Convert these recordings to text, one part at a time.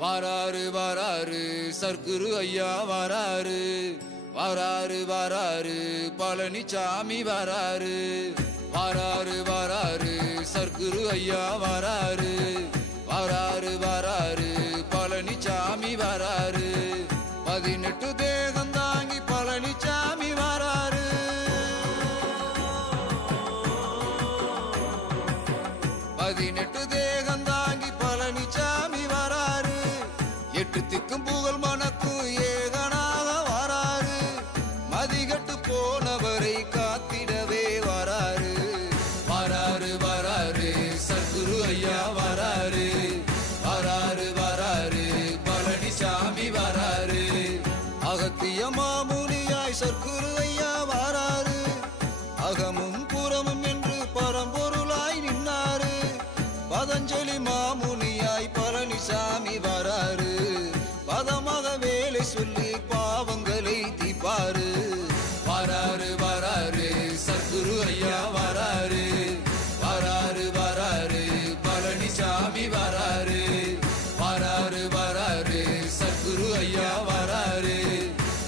வாராரு வாராரு சர்க்குரு ஐயா வாராரு, வாராரு வாராரு பழனிசாமி வாராரு. வாராரு வாராரு சர்க்குரு ஐயா வாராரு, வாராரு வாராரு பழனிசாமி வாராரு. 18 தேகம் தாங்கி பழனிசாமி வாராரு. 18 தேகம் தாங்கி பழனிசாமி வாராரு. 8 திக்கும் புகழ் மணக்கும் ஏகனாக வாராரு. மதிகட்டு போனவரை காத்திடவே வாராரு. வாராரு வாராரு சர்க்குரு ஐயா வாராரு, வாராரு வாராரு பழனிசாமி வாராரு. அகத்திய மாமுனியாய் சர்க்குரு ஐயா வாராரு. அகமும் புறமும் என்று பரம்பொருளாய் நின்னாரு. பதஞ்சலி மாமுனியாய் பழனிசாமி வாராரு. பதமாக வேலை சொல்லி பாவங்களை தீப்பாரு. வாராரு வாராரு சர்க்குரு ஐயா வாராரு, வாராரு வாராரு பழனிசாமி வாராரு. வாராரு வாராரு சர்க்குரு ஐயா வாராரு,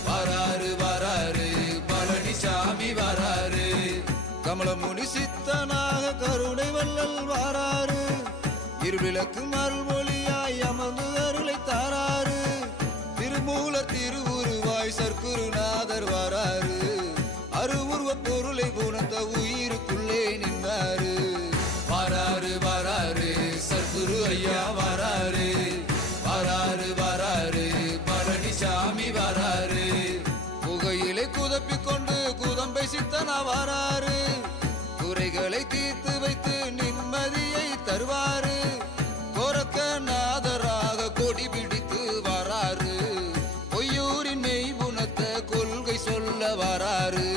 வாராரு வாராரு பழனிசாமி வாராரு. கமலமுனி சித்தனாக கருணை வள்ளல் வாராரு. இருவிளக்கு அருள்மொழியாய் அமர்ந்து அருளை தாராரு. திருமூலர் திருவுருவாய் சர்க்குருநாதர் வாராரு. அருவுருவ பொருளை உணர்ந்த உயிருக்குள்ளே நின்றாரு. வாராரு வாராரு சர்க்குரு ஐயா வாராரு, வாராரு வாராரு பழனிசாமி வாராரு. புகையிலை குதப்பிக்கொண்டு குதம்பை சித்தனா வாராரு. குறைகளை தீர்த்து வைத்து நிம்மதியை தருவாரு. கோரக்க நாதராக கொடி பிடித்து வாராரு. பொய்யூரின் மெய் குணத்த கொள்கை சொல்ல வாராரு.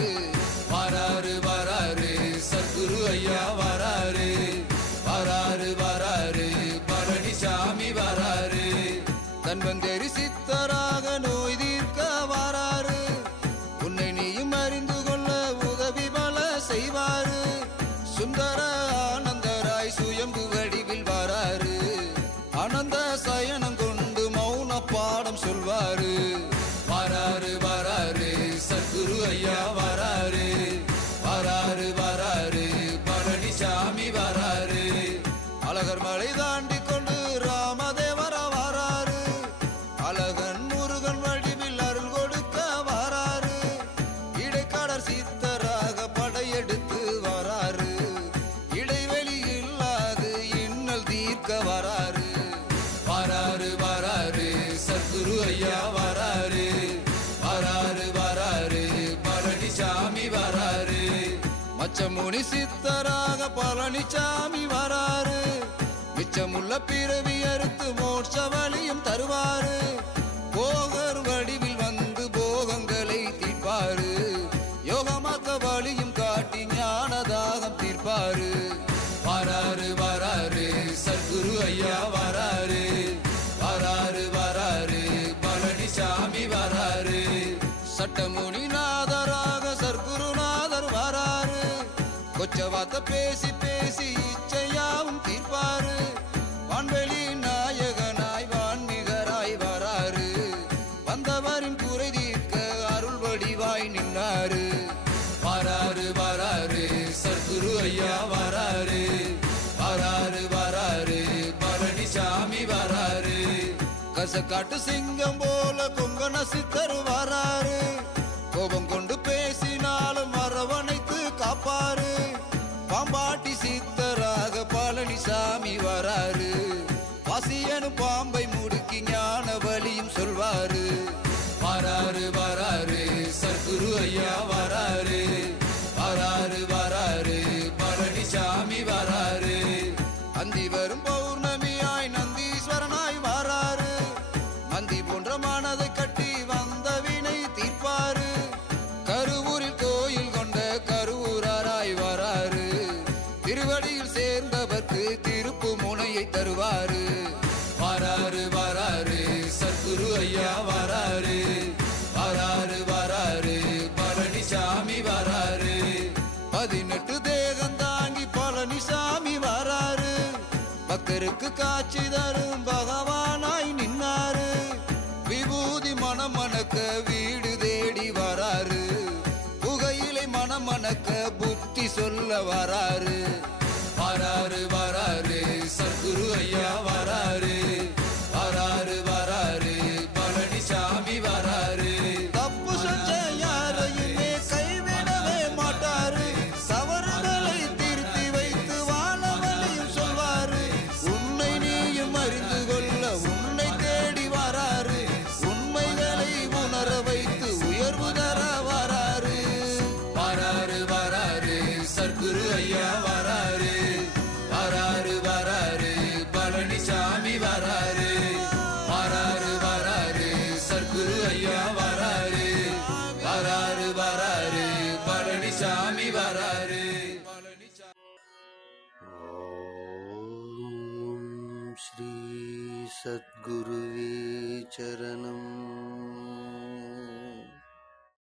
வாராரு வாராரு சர்க்குரு ஐயா வாராரு, வாராரு வாராரு பழனிசாமி வாராரு. தன்வந்தேரி சித்தராக நோய் தீர்க்க வாராரு. உன்னை நீயும் அறிந்து கொள்ள உதவி பல செய்வாரு. சுந்தர ஆனந்தராய் சுயம்பு வடிவில் வாராரு. ஆனந்த சயனம் கொண்டு மௌன பாடம் சொல்வாரு. வாராரு வாராரு சர்க்குரு ஐயா வாராரு, வாராரு வாராரு பழனிசாமி வாராரு. அழகர் மலை தாண்டி கொண்டு ராமதேவர வாராரு. அழகன் முருகன் வடிவில் அருள் கொடுக்க வாராரு. இடைக்காடர் சித்தராக படையெடுத்து வாராரு. இடைவெளி இல்லாது இன்னல் தீர்க்க வாராரு. வாராரு வாராரு சர்க்குரு ஐயா வாராரு, வாராரு வாராரு பழனிசாமி வாராரு. மச்சமுனி சித்தராக பழனிசாமி வாராரு. மிச்சமுள்ள பிறவி அறுத்து மோட்ச வழியும் தருவாரு. போகர் வடிவில் வந்து போகங்களை தீர்ப்பாரு. யோகமாக்க வழியும் காட்டி ஞானதாகம் தீர்ப்பாரு. வாராரு வாராரு சர்க்குரு ஐயா வாராரு, வாராரு வாராரு பழனிசாமி வாராரு. சட்டமுனி நாதராக சர்க்குருநாதர் வாராரு. கொச்சவாத்த பேசி பேசி இச்சையாவும் தீர்ப்பாரு. வான்வெளி நாயகனாய் வான்மிகராய் வாராரு. வந்தவரின் குறை தீர்க்க அருள் வடிவாய் நின்றாரு. வாராரு வாராரு சர்க்குரு ஐயா வாராரு, வாராரு வாராரு பழனிசாமி வாராரு. கசக்காட்டு சிங்கம் போல கொங்கண சித்தர் வாராரு. கோபம் கொண்டு பேசினாலும் அரவணைத்து காப்பாரு. பாம்பாட்டி சித்தராக பழனிசாமி வாராரு. வாசியனும் பாம்பை முடுக்கி ஞான வழியும் சொல்வாரு. வாராரு வாராரு சர்க்குரு ஐயா வாராரு, வாராரு வாராரு பழனிசாமி வாராரு. அந்தி வரும் பௌர்ணமியாய் நந்தீஸ்வரனாய் வாராரு. மந்தி போன்ற மனதை கட்டி வந்த வினை தீர்ப்பாரு. கருவூரில் கோயில் கொண்ட கருவூராராய் வாராரு. திருவடியில் சேர்ந்தவர்க்கு திருப்பு முனையை தருவாரு. வாராரு வாராரு சர்க்குரு ஐயா வாராரு, வாராரு வாராரு பழனிசாமி வாராரு. 18 தேகம் தாங்கி பழனிசாமி வாராரு. பக்தருக்கு காட்சி தரும் பகவானாய் நின்ன சொல்ல வராரு. வராரு வராரு சத்குரு ஐயா வராரு. வராரு வராரு பழனிசாமி வராரு. தப்பு செஞ்ச யாரையுமே கைவிடவே மாட்டாரு. தவறுகளை திருத்தி வைத்து வாழ வழியும் சொல்வாரு. உன்னை நீயும் அறிந்து கொள்ள உன்னை தேடி வராரு. உண்மைகளை உணர வைத்து உயர்வு தர வராரு. வராரு வராரு சத்குரு ஐயா வராரு. வராரு வராரு பழனிசாமி வராரு. வராரு வராரு சத்குரு ஐயா வராரு. வராரு வராரு பழனிசாமி வராரு. ஓம் ஸ்ரீ சத்குருவே சரணம்.